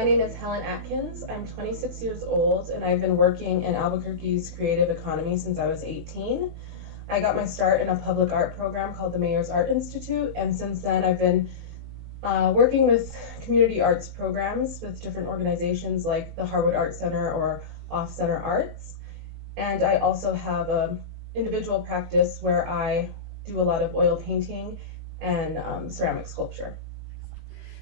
My name is Helen Atkins. I'm 26 years old and I've been working in Albuquerque's creative economy since I was 18. I got my start in a public art program called the Mayor's Art Institute, and since then I've been working with community arts programs with different organizations like the Harwood Art Center or Off Center Arts. And I also have a individual practice where I do a lot of oil painting and ceramic sculpture.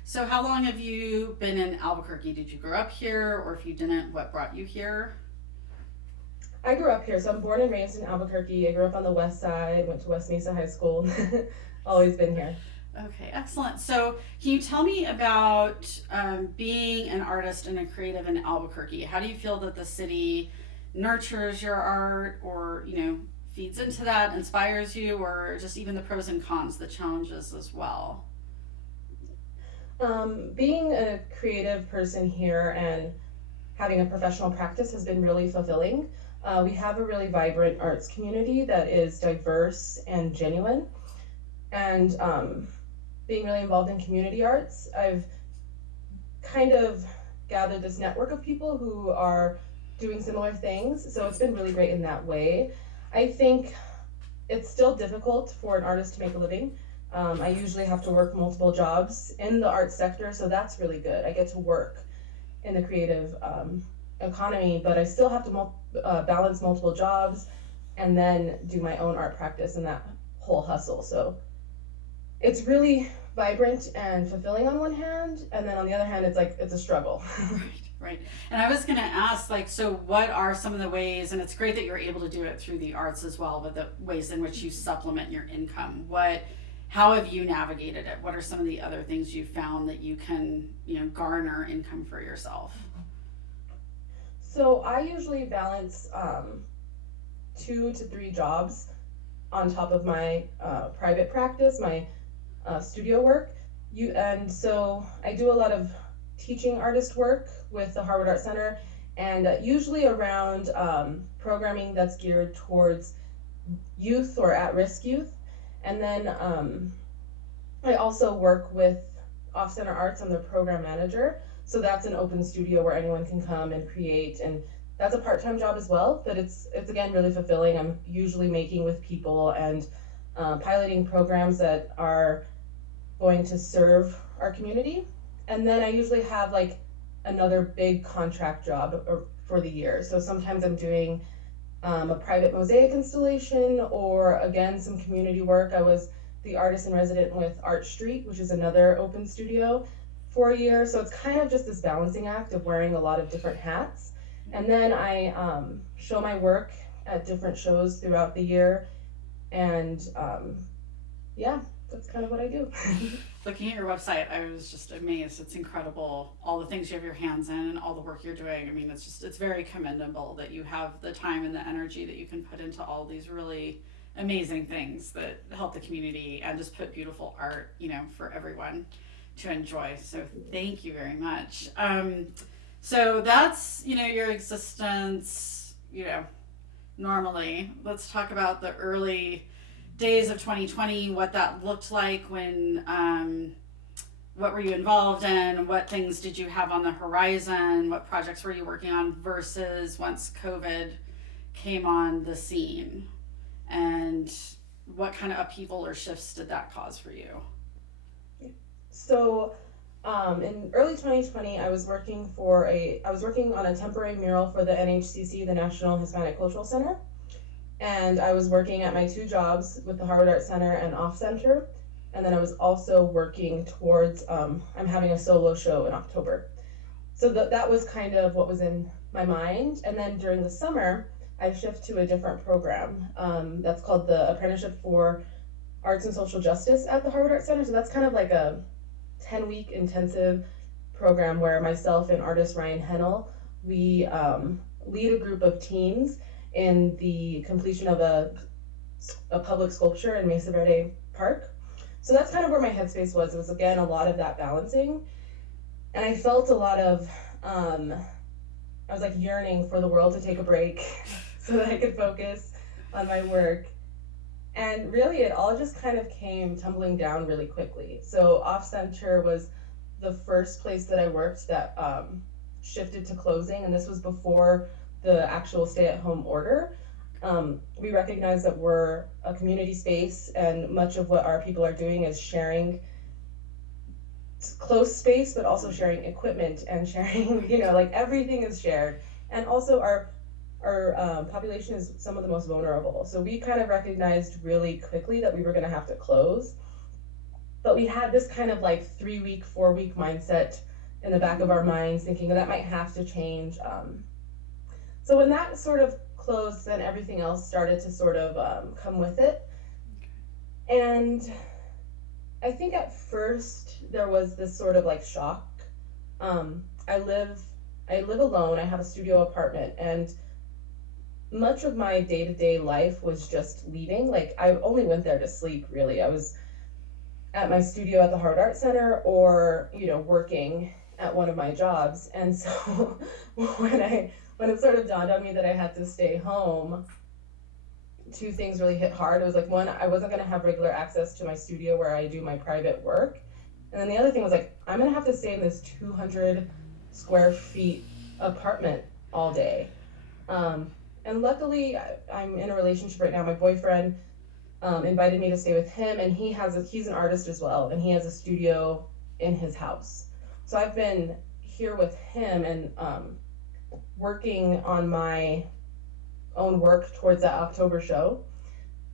So, how long have you been in Albuquerque? Did you grow up here, or if you didn't, what brought you here? I grew up here, so I'm born and raised in Albuquerque. I grew up on the west side, went to West Mesa High School, always been here. Okay, excellent. So, can you tell me about being an artist and a creative in Albuquerque? How do you feel that the city nurtures your art, or feeds into that, inspires you, or just even the pros and cons, the challenges as well? Being a creative person here and having a professional practice has been really fulfilling. We have a really vibrant arts community that is diverse and genuine. And being really involved in community arts, I've kind of gathered this network of people who are doing similar things. So it's been really great in that way. I think it's still difficult for an artist to make a living. I usually have to work multiple jobs in the arts sector, so that's really good. I get to work in the creative economy, but I still have to balance multiple jobs and then do my own art practice and that whole hustle. So it's really vibrant and fulfilling on one hand, and then on the other hand, it's like it's a struggle. Right, right. And I was going to ask, like, so what are some of the ways, and it's great that you're able to do it through the arts as well, but the ways in which you supplement your income? How have you navigated it? What are some of the other things you found that you can, garner income for yourself? So I usually balance 2 to 3 jobs on top of my private practice, my studio work. And so I do a lot of teaching artist work with the Harwood Art Center, and usually around programming that's geared towards youth or at-risk youth. And then I also work with Off Center Arts. I'm the program manager. So that's an open studio where anyone can come and create. And that's a part-time job as well, but it's again really fulfilling. I'm usually making with people and piloting programs that are going to serve our community. And then I usually have like another big contract job for the year. So sometimes I'm doing a private mosaic installation, or again, some community work. I was the artist in resident with Art Street, which is another open studio, for a year. So it's kind of just this balancing act of wearing a lot of different hats. And then I show my work at different shows throughout the year. And yeah, that's kind of what I do. Looking at your website, I was just amazed. It's incredible, all the things you have your hands in and all the work you're doing. I mean, it's very commendable that you have the time and the energy that you can put into all these really amazing things that help the community and just put beautiful art, for everyone to enjoy. So thank you very much. So that's, your existence, normally. Let's talk about the early days of 2020, what that looked like what were you involved in, what things did you have on the horizon, what projects were you working on versus once COVID came on the scene, and what kind of upheaval or shifts did that cause for you? So in early 2020, I was working on a temporary mural for the NHCC, the National Hispanic Cultural Center. And I was working at my 2 jobs with the Harwood Art Center and Off Center. And then I was also working towards, I'm having a solo show in October. So that was kind of what was in my mind. And then during the summer, I shift to a different program that's called the Apprenticeship for Arts and Social Justice at the Harwood Art Center. So that's kind of like a 10-week intensive program where myself and artist Ryan Hennel, we lead a group of teens in the completion of a public sculpture in Mesa Verde Park. So that's kind of where my headspace was. It was, again, a lot of that balancing. And I felt a lot of, I was like yearning for the world to take a break so that I could focus on my work. And really, it all just kind of came tumbling down really quickly. So Off Center was the first place that I worked that shifted to closing, and this was before the actual stay-at-home order. We recognize that we're a community space, and much of what our people are doing is sharing close space, but also sharing equipment and sharing, like everything is shared. And also our population is some of the most vulnerable. So we kind of recognized really quickly that we were going to have to close, but we had this kind of like 3 week, 4 week mindset in the back of our minds, thinking that might have to change. So when that sort of closed, then everything else started to sort of come with it. And I think at first there was this sort of like shock. Um, I live I live alone. I have a studio apartment, and much of my day to day life was just leaving. Like I only went there to sleep. Really, I was at my studio at the Harvard Art Center, or working at one of my jobs. And so when it sort of dawned on me that I had to stay home, two things really hit hard. It was like, one, I wasn't going to have regular access to my studio where I do my private work. And then the other thing was like, I'm going to have to stay in this 200 square feet apartment all day. And luckily, I'm in a relationship right now. My boyfriend invited me to stay with him, and he's an artist as well, and he has a studio in his house. So I've been here with him and working on my own work towards that October show.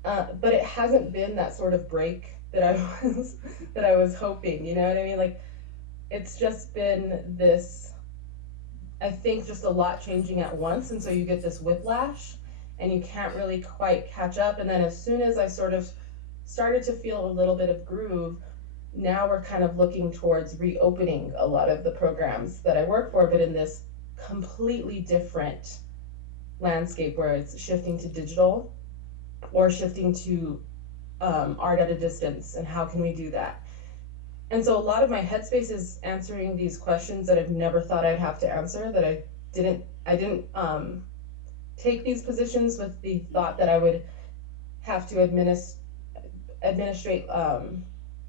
But it hasn't been that sort of break that I was hoping. You know what I mean? Like it's just been this. I think just a lot changing at once, and so you get this whiplash, and you can't really quite catch up. And then as soon as I sort of started to feel a little bit of groove, now we're kind of looking towards reopening a lot of the programs that I work for, but in this completely different landscape where it's shifting to digital or shifting to art at a distance, and how can we do that? And so a lot of my headspace is answering these questions that I've never thought I'd have to answer, that I didn't take these positions with the thought that I would have to administrate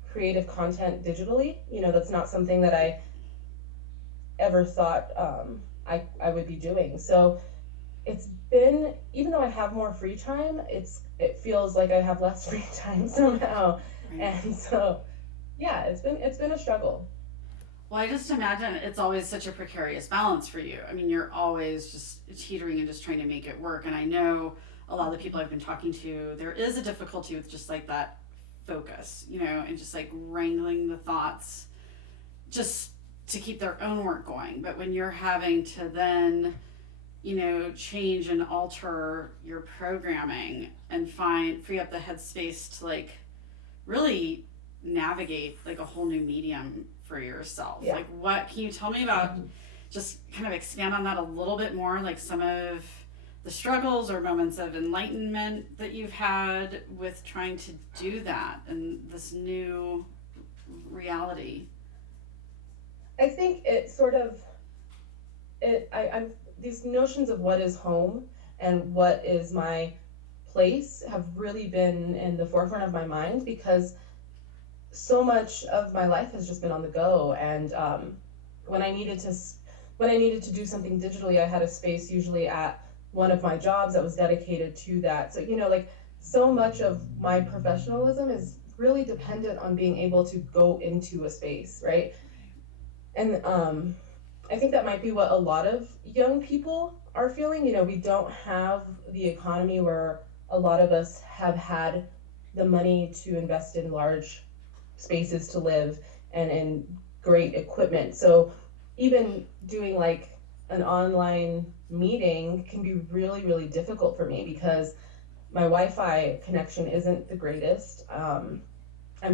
creative content digitally. That's not something that I ever thought I would be doing. So it's been, even though I have more free time, it feels like I have less free time somehow. Right. And so yeah, it's been a struggle. Well, I just imagine it's always such a precarious balance for you. I mean, you're always just teetering and just trying to make it work. And I know a lot of the people I've been talking to, there is a difficulty with just like that focus, and just like wrangling the thoughts just to keep their own work going. But when you're having to then, change and alter your programming and free up the headspace to like really navigate like a whole new medium for yourself. Yeah. Like what can you tell me about, just kind of expand on that a little bit more, like some of the struggles or moments of enlightenment that you've had with trying to do that and this new reality? I think it sort of I'm these notions of what is home and what is my place have really been in the forefront of my mind, because so much of my life has just been on the go. And when I needed to do something digitally, I had a space usually at one of my jobs that was dedicated to that. So like so much of my professionalism is really dependent on being able to go into a space, right? And I think that might be what a lot of young people are feeling. We don't have the economy where a lot of us have had the money to invest in large spaces to live and in great equipment. So even doing like an online meeting can be really, really difficult for me because my Wi-Fi connection isn't the greatest. I'm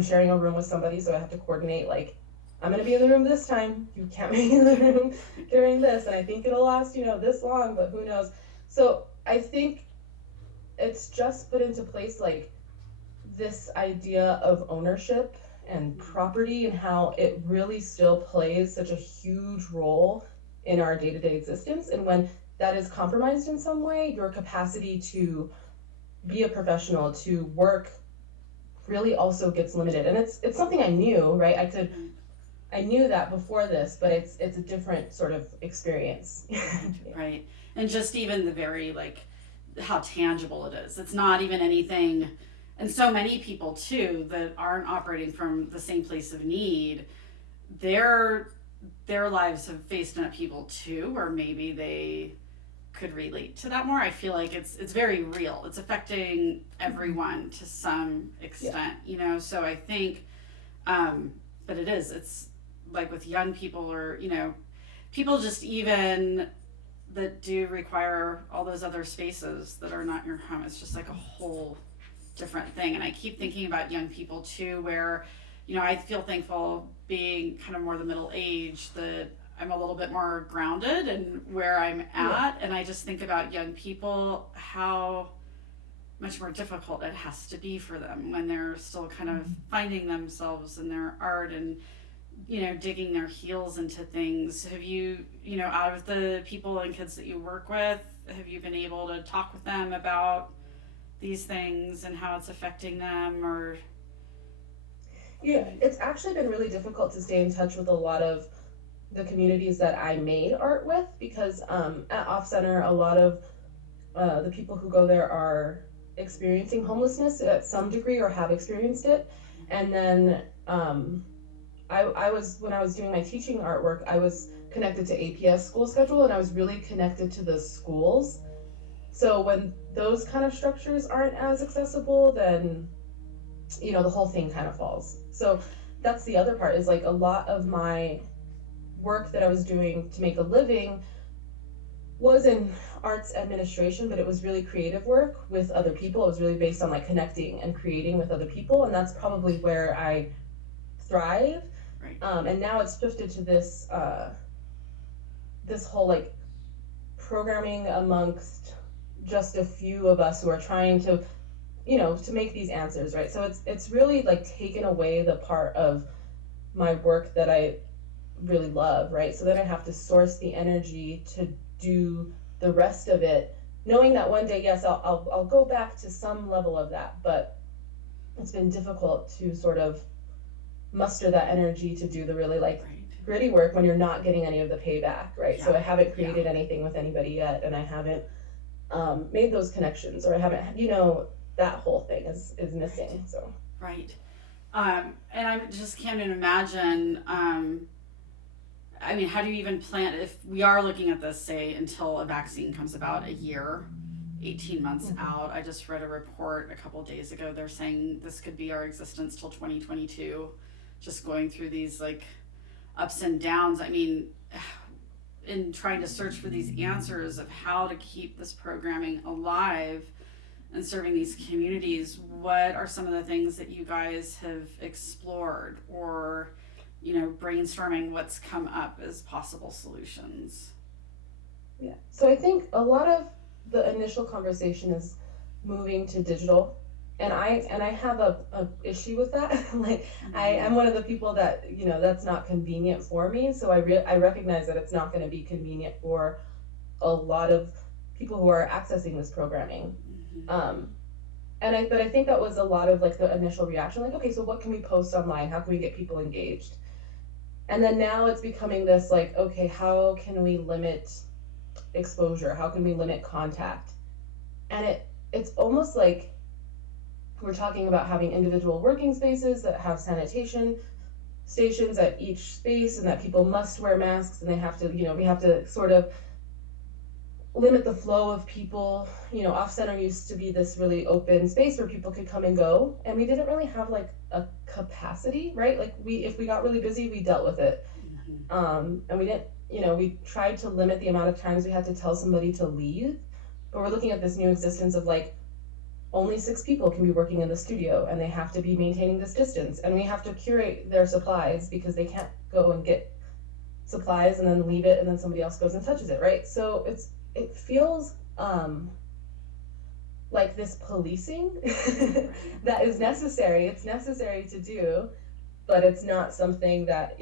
sharing a room with somebody, so I have to coordinate like, I'm gonna be in the room this time, you can't be in the room during this, and I think it'll last, this long, but who knows. So I think it's just put into place like this idea of ownership and property, and how it really still plays such a huge role in our day-to-day existence. And when that is compromised in some way, your capacity to be a professional, to work, really also gets limited. And it's something I knew, right? I knew that before this, but it's a different sort of experience. Right, Yeah. right. And just even the very like how tangible it is. It's not even anything, and so many people too that aren't operating from the same place of need, their their lives have faced upheaval too, or maybe they could relate to that more. I feel like it's very real. It's affecting Mhm. everyone to some Yeah. extent, you know. So I think, but it is. It's like with young people, or you know, people just even that do require all those other spaces that are not your home. It's just like a whole different thing. And I keep thinking about young people too, where, you know, I feel thankful being kind of more the middle age that I'm a little bit more grounded and where I'm Yeah. at. And I just think about young people, how much more difficult it has to be for them when they're still kind of Mhm. finding themselves in their art and, you know, digging their heels into things. Have you, you know, out of the people and kids that you work with, have you been able to talk with them about these things and how it's affecting them, or Yeah, have you? it's actually been really difficult to stay in touch with a lot of the communities that I made art with because at Off Center, a lot of the people who go there are experiencing homelessness at some degree or have experienced it. And then I was, when I was doing my teaching artwork, I was connected to APS school schedule and I was really connected to the schools. So when those kind of structures aren't as accessible, then the whole thing kind of falls. So that's the other part is like a lot of my work that I was doing to make a living was in arts administration, but it was really creative work with other people. It was really based on like connecting and creating with other people, and that's probably where I thrive. Right. And now it's shifted to this whole like programming amongst just a few of us who are trying to to make these answers right. So it's really like taken away the part of my work that I really love, right? So then I have to source the energy to do the rest of it, knowing that one day, yes, I'll go back to some level of that, but it's been difficult to sort of muster that energy to do the really like Right. gritty work when you're not getting any of the payback, right? So Yeah. I haven't Yeah. created anything with anybody yet, and I haven't made those connections, or I haven't, that whole thing is Right. missing. So Right. And I just can't even imagine. I mean, how do you even plan if we are looking at this, say, until a vaccine comes about, a year, 18 months mhm. out? I just read a report a couple days ago. They're saying this could be our existence till 2022, just going through these like ups and downs. I mean, in trying to search for these answers of how to keep this programming alive and serving these communities, what are some of the things that you guys have explored, or you know, brainstorming what's come up as possible solutions? Yeah. So I think a lot of the initial conversation is moving to digital. And I have a issue with that. Like I Mm-hmm. am one of the people that, that's not convenient for me. So I recognize that it's not going to be convenient for a lot of people who are accessing this programming. Mm-hmm. Um, but I think that was a lot of like the initial reaction, like, okay, so what can we post online? How can we get people engaged? And then now it's becoming this like, okay, how can we limit exposure? How can we limit contact? And it's almost like we're talking about having individual working spaces that have sanitation stations at each space and that people must wear masks and they have to, we have to sort of limit the flow of people. Off center used to be this really open space where people could come and go, and we didn't really have like a capacity, right? Like if we got really busy, we dealt with it. Mm-hmm. And we didn't, we tried to limit the amount of times we had to tell somebody to leave. But we're looking at this new existence of like only 6 people can be working in the studio and they have to be maintaining this distance and we have to curate their supplies because they can't go and get supplies and then leave it and then somebody else goes and touches it, right? So it feels like this policing Right. that is necessary. It's necessary to do, but it's not something that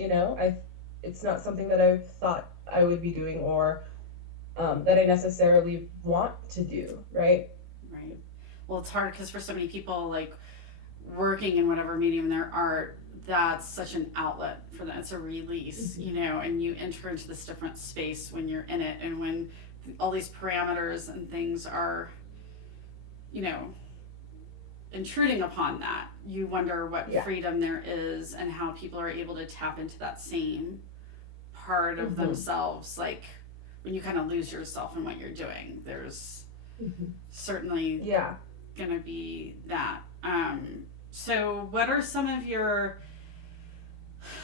it's not something that I thought I would be doing or that I necessarily want to do, right? Right. Well, it's hard because for so many people, like working in whatever medium their art, that's such an outlet for them. It's a release, Mhm. and you enter into this different space when you're in it, and when all these parameters and things are, you know, intruding upon that, you wonder what Yeah. freedom there is and how people are able to tap into that same part of Hmm. themselves. Like when you kind of lose yourself in what you're doing, there's Hmm. certainly Yeah. going to be that. So, what are some of your,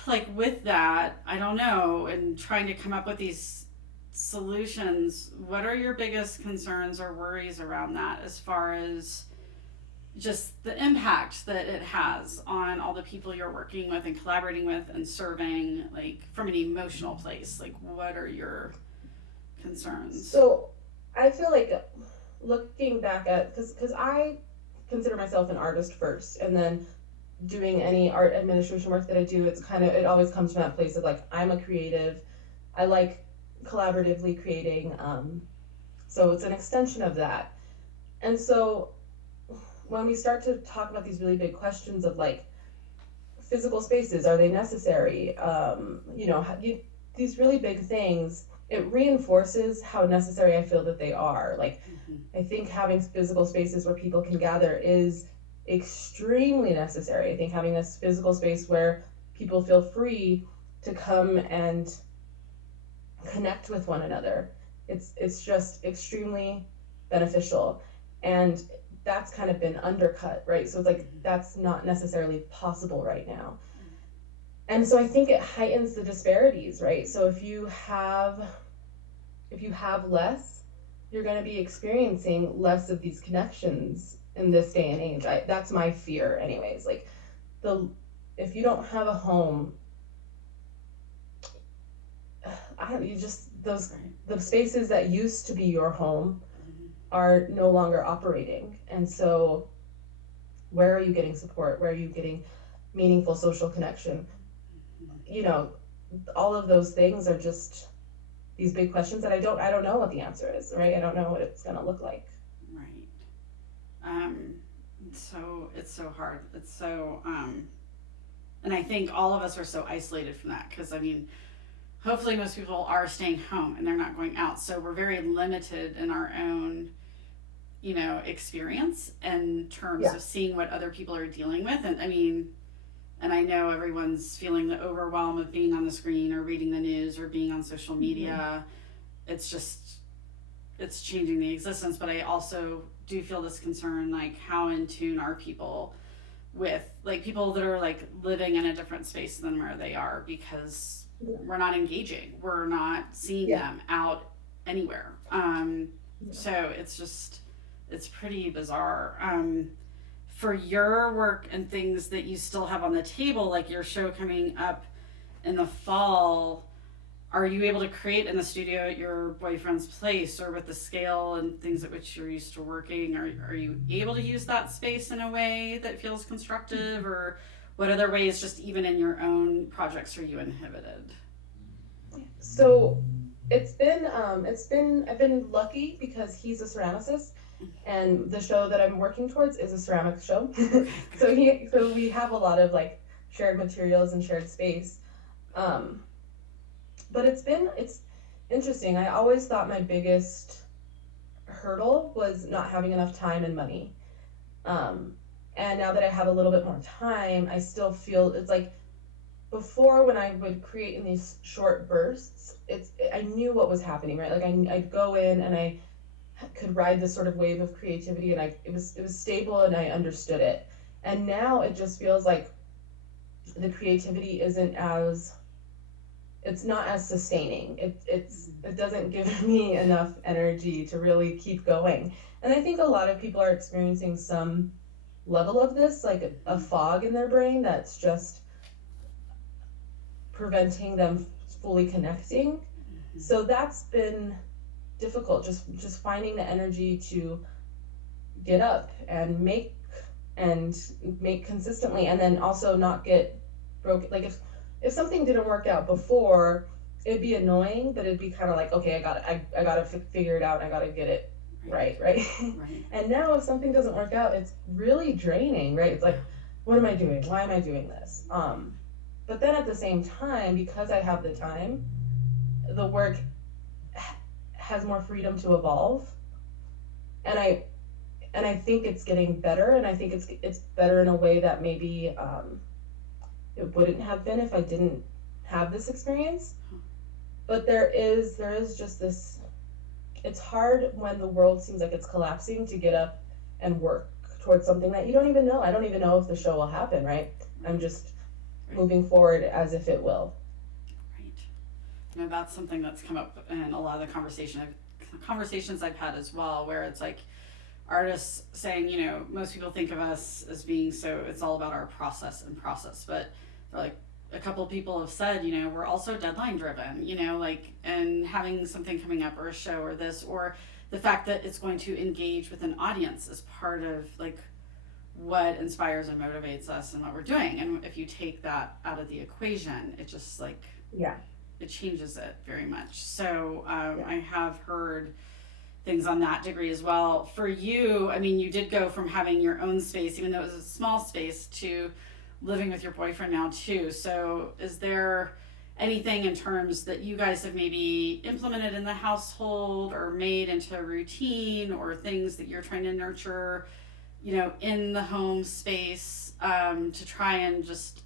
like, with that? I don't know, and trying to come up with these solutions, what are your biggest concerns or worries around that as far as just the impact that it has on all the people you're working with and collaborating with and serving, like from an emotional place? Like, what are your concerns? So I feel like looking back at because I consider myself an artist first, and then doing any art administration work that I do, it always comes from that place of like I'm a creative. I like collaboratively creating. So it's an extension of that. And so when we start to talk about these really big questions of like physical spaces, are they necessary? These really big things, it reinforces how necessary I feel that they are. Like, Mm-hmm. I think having physical spaces where people can gather is extremely necessary. I think having this physical space where people feel free to come and connect with one another, it's just extremely beneficial. And that's kind of been undercut, right? So it's like Mm-hmm. that's not necessarily possible right now. And so I think it heightens the disparities, right? So if you have less, you're going to be experiencing less of these connections in this day and age. That's my fear, anyways. Like the if you don't have a home, I don't. You just those Right. the spaces that used to be your home Mm-hmm. are no longer operating, and so where are you getting support? Where are you getting meaningful social connection? You know, all of those things are just these big questions that I don't know what the answer is, right? I don't know what it's gonna look like. Right. Um, so it's so hard. It's so, and I think all of us are so isolated from that because I mean, hopefully most people are staying home and they're not going out. So we're very limited in our own, experience in terms Yeah. of seeing what other people are dealing with. And I mean, and I know everyone's feeling the overwhelm of being on the screen or reading the news or being on social Hmm. media. It's just, it's changing the existence. But I also do feel this concern, like how in tune are people with like people that are like living in a different space than where they are because Yeah. we're not engaging, we're not seeing Yeah. them out anywhere. Yeah. So it's just, it's pretty bizarre. For your work and things that you still have on the table, like your show coming up in the fall, are you able to create in the studio at your boyfriend's place or with the scale and things at which you're used to working? Are you able to use that space in a way that feels constructive, or what other ways, just even in your own projects, are you inhibited? So I've been lucky because he's a ceramicist, and the show that I'm working towards is a ceramic show. Okay, good. So we have a lot of like shared materials and shared space. Um, but it's interesting. I always thought my biggest hurdle was not having enough time and money. Um, and now that I have a little bit more time, I still feel it's like before when I would create in these short bursts, I knew what was happening, right? Like I'd go in and I could ride this sort of wave of creativity, and it was stable and I understood it. And now it just feels like the creativity it's not as sustaining. It doesn't give me enough energy to really keep going. And I think a lot of people are experiencing some level of this, like a fog in their brain that's just preventing them fully connecting. So that's been difficult, just finding the energy to get up and make consistently, and then also not get broken. Like if something didn't work out before, it'd be annoying, but it'd be kind of like, okay, I gotta figure it out, I gotta get it Right, right. right. And now if something doesn't work out, it's really draining, right? It's Yeah. like what am I doing? Why am I doing this? But then at the same time, because I have the time, the work has more freedom to evolve, and I think it's getting better, and I think it's better in a way that maybe it wouldn't have been if I didn't have this experience. But there is just this. It's hard when the world seems like it's collapsing to get up and work towards something that you don't even know. I don't even know if the show will happen, right? I'm just Right. moving forward as if it will. Right. You know, that's something that's come up in a lot of the conversations I've had as well, where it's like artists saying, you know, most people think of us as being so it's all about our process, but they're like a couple of people have said, you know, we're also deadline driven, you know, like and having something coming up or a show or this or the fact that it's going to engage with an audience is part of like what inspires and motivates us and what we're doing. And if you take that out of the equation, it just like Yeah, it changes it very much. So yeah. I have heard things on that degree as well. For you, I mean, you did go from having your own space, even though it was a small space, to living with your boyfriend now too. So is there anything in terms that you guys have maybe implemented in the household or made into a routine or things that you're trying to nurture, you know, in the home space to try and just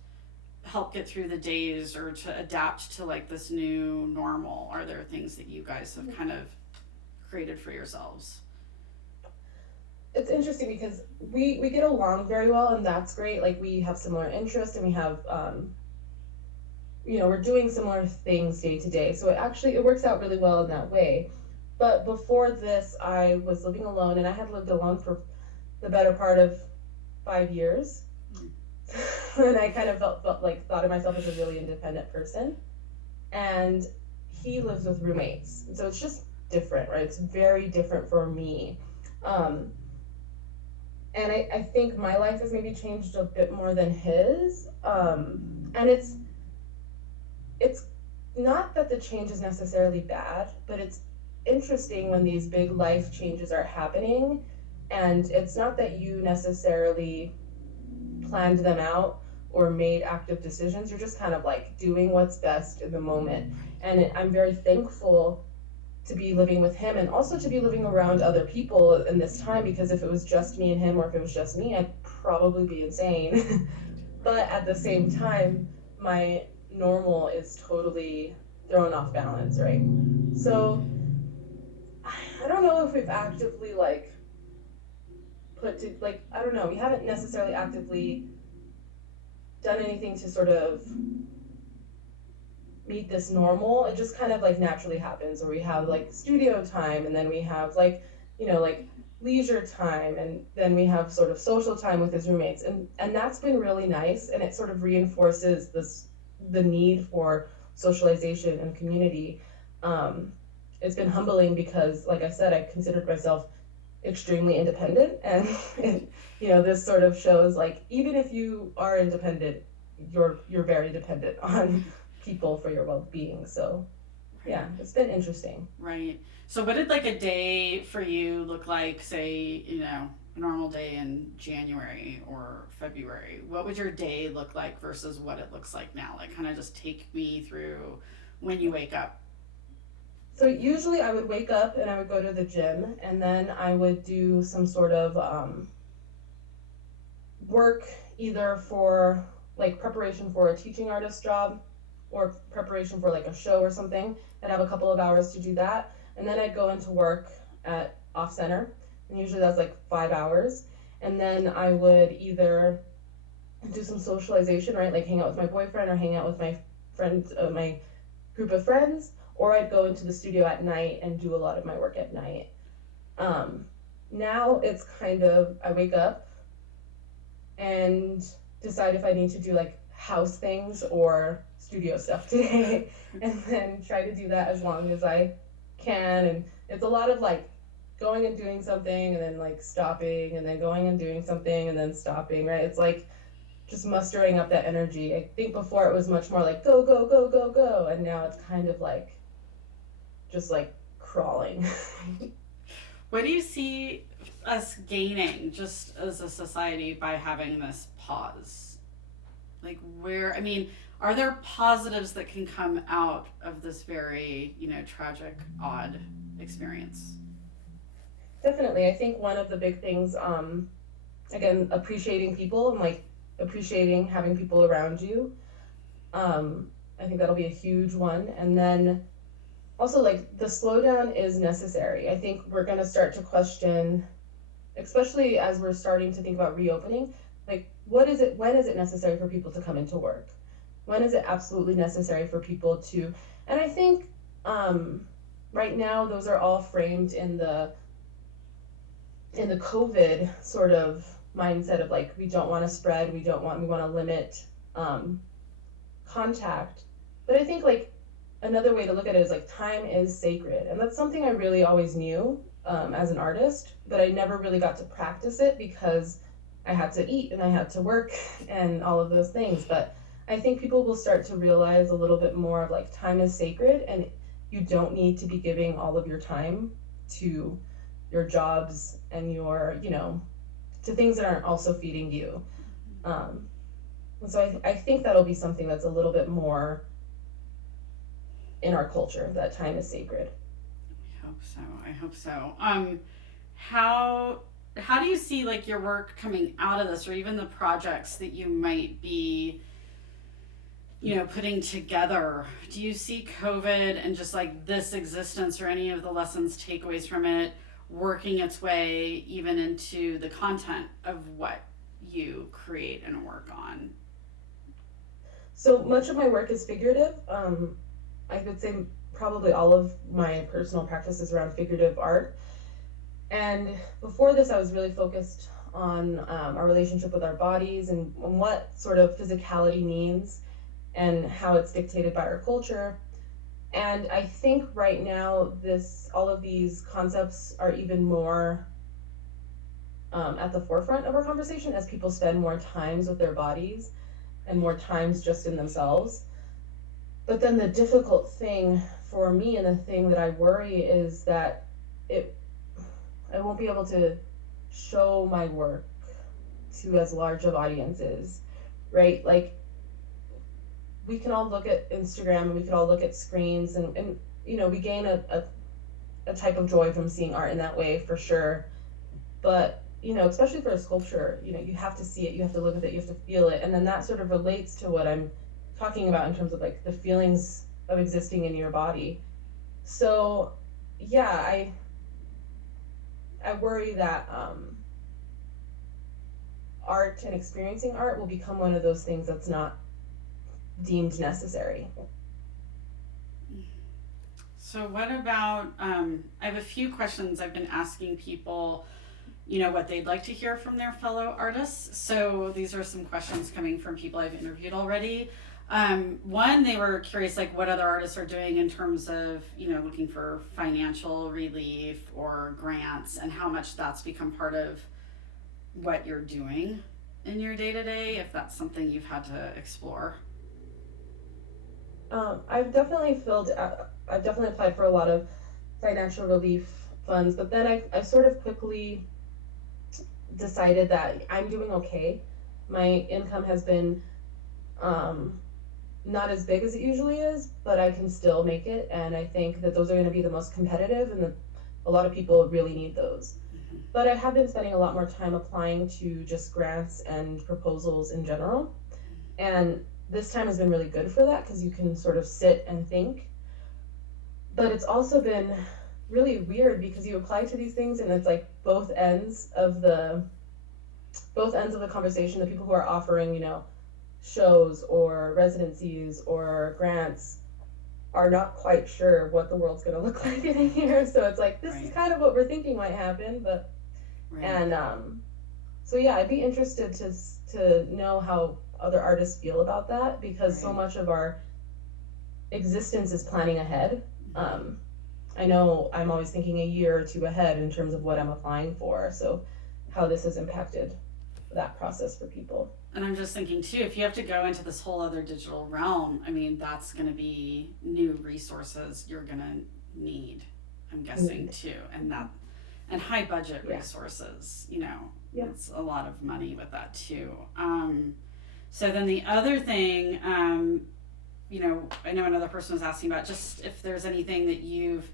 help get through the days or to adapt to like this new normal? Are there things that you guys have kind of created for yourselves? It's interesting because we get along very well, and that's great. Like we have similar interests, and we have we're doing similar things day to day. So it works out really well in that way. But before this, I was living alone, and I had lived alone for the better part of 5 years. And I kind of felt like thought of myself as a really independent person. And he lives with roommates, so it's just different, right? It's very different for me. Um, and I think my life has maybe changed a bit more than his. And it's not that the change is necessarily bad, but it's interesting when these big life changes are happening, and it's not that you necessarily planned them out or made active decisions. You're just kind of like doing what's best in the moment. And I'm very thankful to be living with him and also to be living around other people in this time, because if it was just me and him or if it was just me, I'd probably be insane. But at the same time, my normal is totally thrown off balance, right? So I don't know if we've actively like I don't know, we haven't necessarily actively done anything to sort of meet this normal. It just kind of like naturally happens where we have like studio time, and then we have like, like leisure time, and then we have sort of social time with his roommates, and that's been really nice, and it sort of reinforces the need for socialization and community. It's been humbling because, like I said, I considered myself extremely independent, and, this sort of shows like even if you are independent, you're very dependent on people for your well-being. So Right. yeah, it's been interesting. Right. So what did like a day for you look like, say, you know, a normal day in January or February? What would your day look like versus what it looks like now? Like kind of just take me through when you wake up. So usually I would wake up and I would go to the gym, and then I would do some sort of work, either for like preparation for a teaching artist job or preparation for like a show or something. I'd have a couple of hours to do that, and then I'd go into work at off center, and usually that's like 5 hours. And then I would either do some socialization, right, like hang out with my boyfriend or hang out with my friends, my group of friends, or I'd go into the studio at night and do a lot of my work at night. Um, Now it's kind of I wake up and decide if I need to do like house things or studio stuff today, and then try to do that as long as I can. And it's a lot of like going and doing something and then like stopping and then going and doing something and then stopping, right? It's like just mustering up that energy. I think before it was much more like go, go, go, go, go, and now it's kind of like just like crawling. What do you see us gaining just as a society by having this pause? Like, where, I mean, are there positives that can come out of this very, tragic, odd experience? Definitely. I think one of the big things, again, appreciating people and like appreciating having people around you. I think that'll be a huge one. And then also, like, the slowdown is necessary. I think we're going to start to question, especially as we're starting to think about reopening, like, when is it necessary for people to come into work? When is it absolutely necessary for people to, and I think, um, right now, those are all framed in the COVID sort of mindset of like, we don't want to spread, we want to limit, um, contact. But I think like another way to look at it is like time is sacred, and that's something I really always knew, as an artist, but I never really got to practice it because I had to eat and I had to work and all of those things. But I think people will start to realize a little bit more of like time is sacred, and you don't need to be giving all of your time to your jobs and your, to things that aren't also feeding you. Um, and so I think that'll be something that's a little bit more in our culture, that time is sacred. I hope so. I hope so. How how do you see like your work coming out of this, or even the projects that you might be, putting together? Do you see COVID and just like this existence or any of the lessons, takeaways from it, working its way even into the content of what you create and work on? So much of my work is figurative. I would say probably all of my personal practice is around figurative art. And before this, I was really focused on, our relationship with our bodies and what sort of physicality means and how it's dictated by our culture. And I think right now, all of these concepts are even more, at the forefront of our conversation as people spend more times with their bodies and more times just in themselves. But then the difficult thing for me and the thing that I worry is that it I won't be able to show my work to as large of audiences, right? Like, we can all look at Instagram and we can all look at screens, and we gain a type of joy from seeing art in that way for sure. But, especially for a sculpture, you have to see it, you have to look at it, you have to feel it. And then that sort of relates to what I'm talking about in terms of like the feelings of existing in your body. So, yeah, I worry that, art and experiencing art will become one of those things that's not deemed necessary. So, what about? I have a few questions I've been asking people, what they'd like to hear from their fellow artists. So, these are some questions coming from people I've interviewed already. One, they were curious, like, what other artists are doing in terms of, looking for financial relief or grants, and how much that's become part of what you're doing in your day to day, if that's something you've had to explore. I've definitely applied for a lot of financial relief funds, but then I sort of quickly decided that I'm doing okay. My income has been, um, not as big as it usually is, but I can still make it, and I think that those are going to be the most competitive, and a lot of people really need those. Mm-hmm. But I have been spending a lot more time applying to just grants and proposals in general, and this time has been really good for that because you can sort of sit and think. But it's also been really weird because you apply to these things and it's like both ends of the conversation, the people who are offering, shows or residencies or grants are not quite sure what the world's going to look like in a year. So it's like, this is Right. kind of what we're thinking might happen. But, Right. and so yeah, I'd be interested to know how other artists feel about that, because so Right. much of our existence is planning ahead. Mm-hmm. Um, I know I'm always thinking a year or two ahead in terms of what I'm applying for. So how this has impacted that process for people. And I'm just thinking too, if you have to go into this whole other digital realm, I mean, that's going to be new resources you're going to need, I'm guessing too. and high budget Yeah. resources. Yeah. It's a lot of money with that too. So then the other thing, I know another person was asking about just if there's anything that you've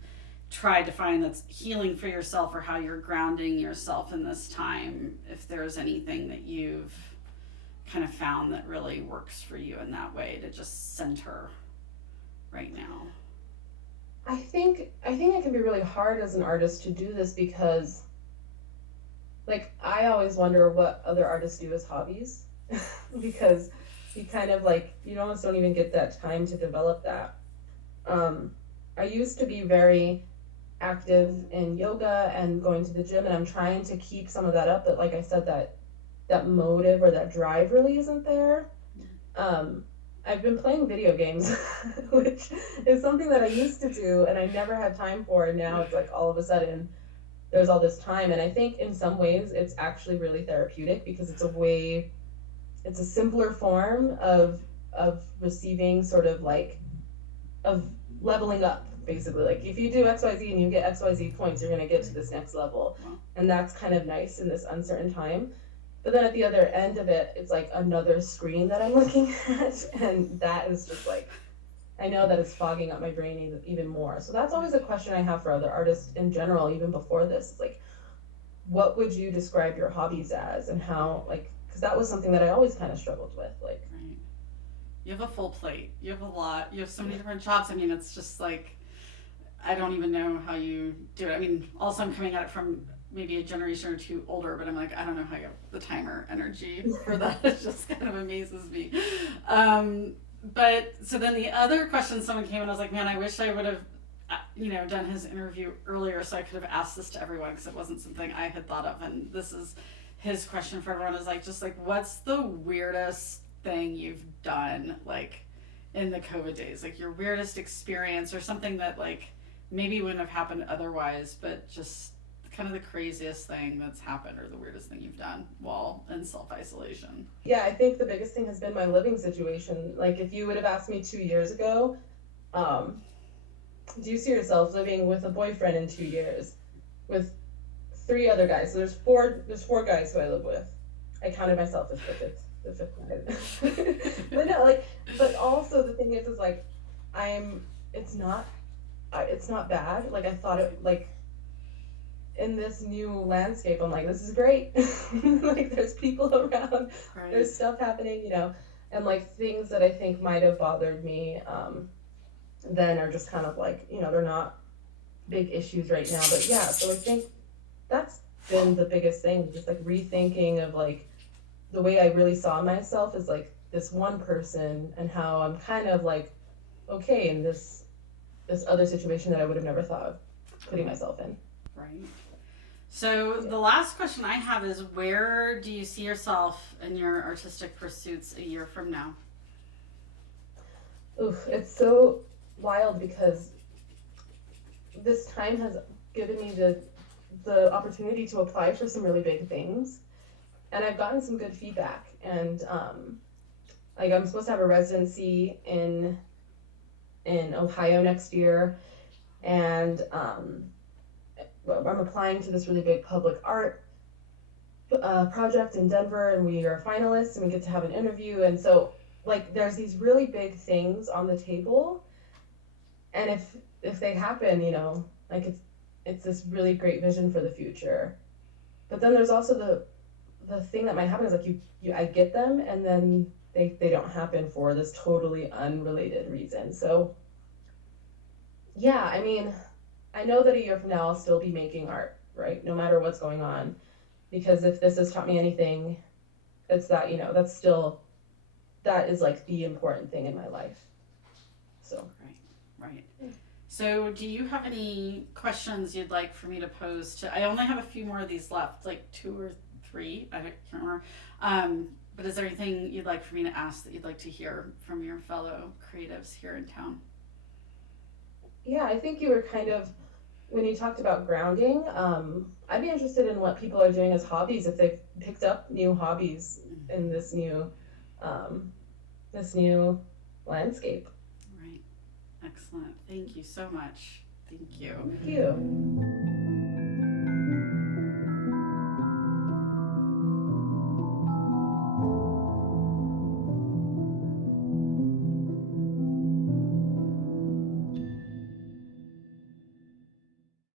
tried to find that's healing for yourself, or how you're grounding yourself in this time, if there's anything that you've kind of found that really works for you in that way to just center right now. I think it can be really hard as an artist to do this because like I always wonder what other artists do as hobbies because you kind of like you almost don't even get that time to develop that. Um, I used to be very active in yoga and going to the gym, and I'm trying to keep some of that up. But like I said, that motive or that drive really isn't there. Um, I've been playing video games, which is something that I used to do and I never had time for, and now it's like all of a sudden there's all this time, and I think in some ways it's actually really therapeutic because it's a simpler form of receiving sort of like of leveling up basically. Like if you do XYZ and you get XYZ points, you're going to get to this next level, and that's kind of nice in this uncertain time. But then at the other end of it, it's like another screen that I'm looking at, and that is just like I know that it's fogging up my brain even more. So that's always a question I have for other artists in general, even before this. It's like, what would you describe your hobbies as, and how, like, because that was something that I always kind of struggled with. Like, Right. You have a full plate. You have a lot. You have so many different jobs. I mean, it's just like, I don't even know how you do it. I mean, also I'm coming at it from maybe a generation or two older, but I'm like, I don't know how you have the timer energy for that. It just kind of amazes me. But so then the other question, someone came and I was like, man, I wish I would have, done his interview earlier so I could have asked this to everyone because it wasn't something I had thought of. And this is his question for everyone is like, just like, what's the weirdest thing you've done, like, in the COVID days? Like, your weirdest experience or something that, like, maybe wouldn't have happened otherwise, but just kind of the craziest thing that's happened or the weirdest thing you've done while in self-isolation. yeah, I think the biggest thing has been my living situation. Like, if you would have asked me 2 years ago, um, do you see yourself living with a boyfriend in 2 years with three other guys? So there's four guys who I live with. I counted myself as the fifth guy. But no, like, but also the thing is like, I'm. It's not. It's not bad. Like I thought it. Like in this new landscape, I'm like, this is great. Like there's people around. Right. There's stuff happening. And like things that I think might have bothered me. Then are just kind of like they're not big issues right now. But yeah, so I think that's been the biggest thing. Just like rethinking of like the way I really saw myself as like this one person and how I'm kind of like okay in this other situation that I would have never thought of putting myself in. Right. So the last question I have is, where do you see yourself in your artistic pursuits a year from now? Oof, it's so wild because this time has given me the opportunity to apply for some really big things, and I've gotten some good feedback. And like I'm supposed to have a residency in Ohio next year, and I'm applying to this really big public art project in Denver, and we are finalists, and we get to have an interview. And so, like, there's these really big things on the table, and if they happen, like it's this really great vision for the future. But then there's also the thing that might happen is like I get them, and then they don't happen for this totally unrelated reason. So yeah, I mean, I know that a year from now I'll still be making art, right? No matter what's going on. Because if this has taught me anything, it's that, that is like the important thing in my life. So. Right. So do you have any questions you'd like for me to pose to, I only have a few more of these left, like 2 or 3, I can't remember. But is there anything you'd like for me to ask that you'd like to hear from your fellow creatives here in town? Yeah, I think you were kind of, when you talked about grounding, I'd be interested in what people are doing as hobbies, if they've picked up new hobbies in this new landscape. Right. Excellent. Thank you so much. Thank you. Thank you.